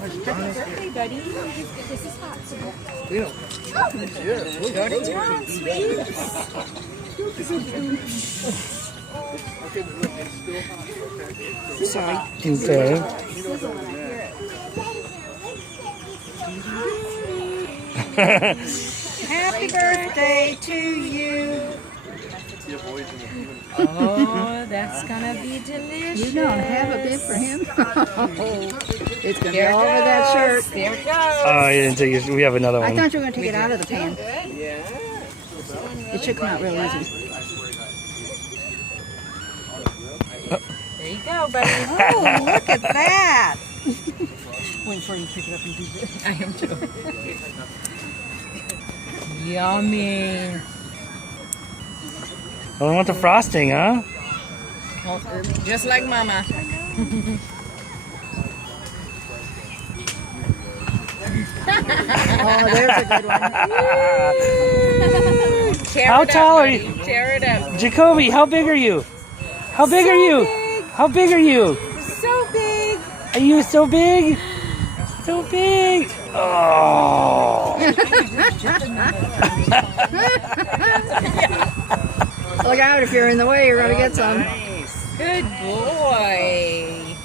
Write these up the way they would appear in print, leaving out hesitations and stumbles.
Happy birthday, buddy. This is hot. Go to town, sweet. Sorry. Okay. Happy birthday to you. Oh, that's gonna be delicious. You don't have a bit for him. It's gonna be all over that shirt. There it goes. Oh, you didn't take it. We have another I one. thought you were gonna take it out of the pan. It should come out real easy. There you go, buddy. Oh, look at that! Wait for you to pick it up and do this. I am too. Yummy. Oh, I want the frosting, huh? Just like Mama. Oh, there's a good one. How tall are you? Tear it up. Jacoby, how big are you? How big are you? How big are you? So big. Are you so big? So big. Oh. Look out, if you're in the way, you're gonna get some. Good boy.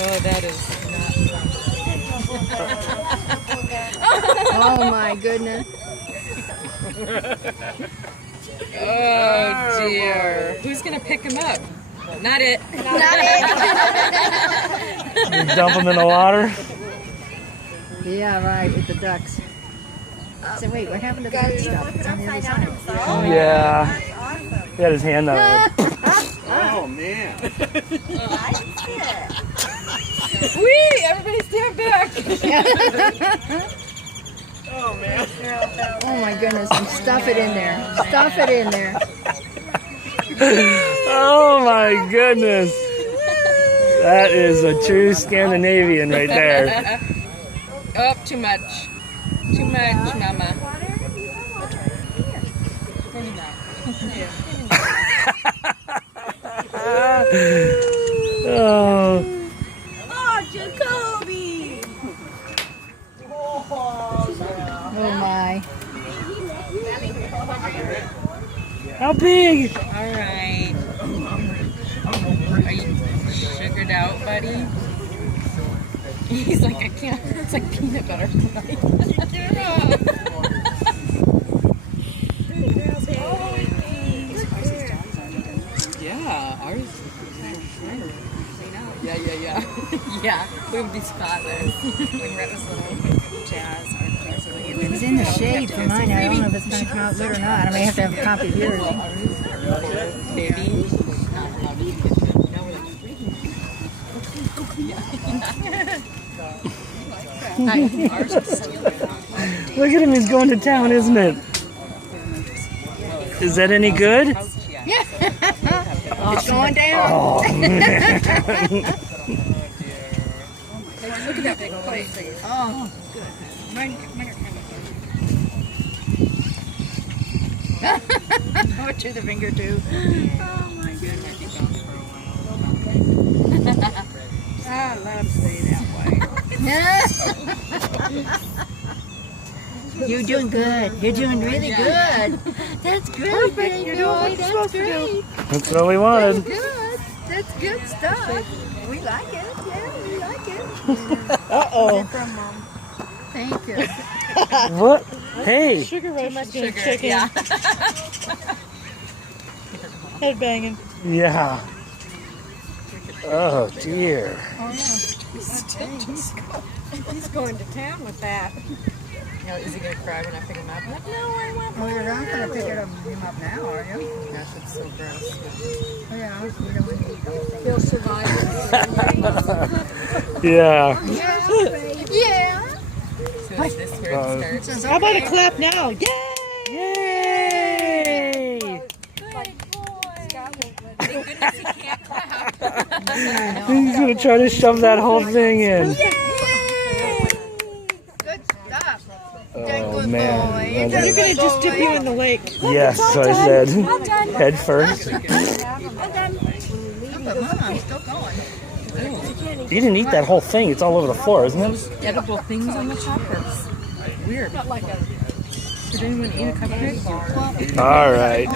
Oh, that is not Oh my goodness. Oh dear. Who's gonna pick him up? Not it. Not it. You dump them in the water. Yeah, right, with the ducks. So wait, what happened to the duck stuff? It's on the other side. Yeah. He had his hand on it. Oh man. Wee! Everybody stand back. Oh man. Oh my goodness, and stuff it in there. Stuff it in there. Oh my goodness. That is a true Scandinavian right there. Oh, too much. Too much, Mama. Oh. Oh, Jacoby! Oh my. How big? All right. Are you sugared out, buddy? He's like, I can't. It's like peanut butter tonight. Yeah, ours. Yeah. Yeah, we would be spotless. When Rhett was little, Jazz, our kids are really It was in the shade for mine. I don't know if it's going to come out good or not. I may have to have a copy of yours. baby. Look at him, he's going to town, isn't it? Is that any good? Yeah. It's going down. Oh, man. Look at that big plate. Oh, good. Oh, to the finger too. Oh my goodness. I love to say that way. You're doing good. You're doing really good. That's great. Perfect. You're doing what you're supposed to do. That's what we wanted. Good. That's good stuff. We like it. Yeah, we like it. Uh-oh. From Mom. Thank you. What? Hey. Sugar rush is getting Sugar, chicken. yeah. Head banging. Yeah. Oh, dear. Oh, He's going to town with that. You know, is he gonna cry when I pick him up? I'm like, no, I want Oh, you're not going to pick him up now, are you? Gosh, it's so gross. Oh, yeah. You don't want to eat the whole thing. He'll survive. Yeah. Yeah. So is this where it starts? How about a clap now? Yay! Yay! Thank goodness he can't clap. He's going to try to shove that whole thing in. Good stuff. Oh, man. You're going to just dip you in the lake. Yes, so I said. Head first. Look at Mom, I'm still going. You didn't eat that whole thing. It's all over the floor, isn't it? Edible things on the top are weird. Did anyone eat a cupcake? All right.